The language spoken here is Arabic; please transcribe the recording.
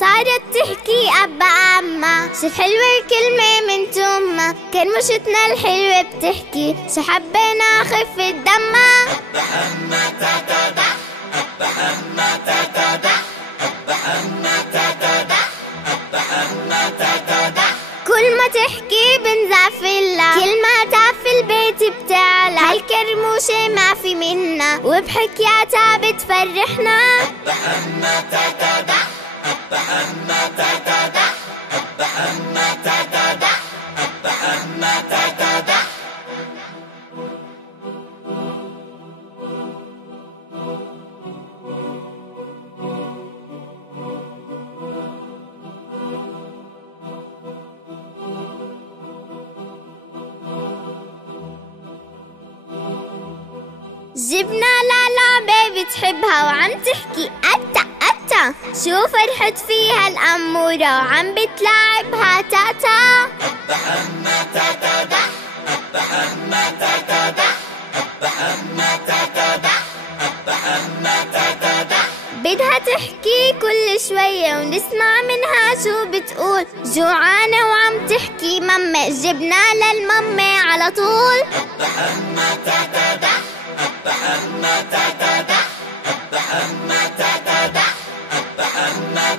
صارت تحكي أبا أما شو حلوة الكلمة من تما كرمشتنا الحلوة بتحكي شو حبينا خفة دما أبا أما تاتا أبا أما تاتا أبا أما تاتا أبا أما تاتا كل ما تحكي بنزعفلها كل ما تعفي البيت بتعلى هالكرموشة ما في منا وبحكياتها بتفرحنا أبا أما تاتا أبا أما تاتا أبا أما تاتا أبا أما تاتا جبنا لعبة بتحبها وعم تحكي أتا أتا شو فرحت فيها الأمورة وعم بتلعبها تاتا أبا أما تاتا أبا أما تاتا أبا أما تاتا أبا أما تاتا بدها تحكي كل شوية ونسمع منها شو بتقول جوعانة وعم تحكي ماما جبنا للماما على طول أبا أما تاتا أبا أما تاتا أبا أما تاتا أبا أما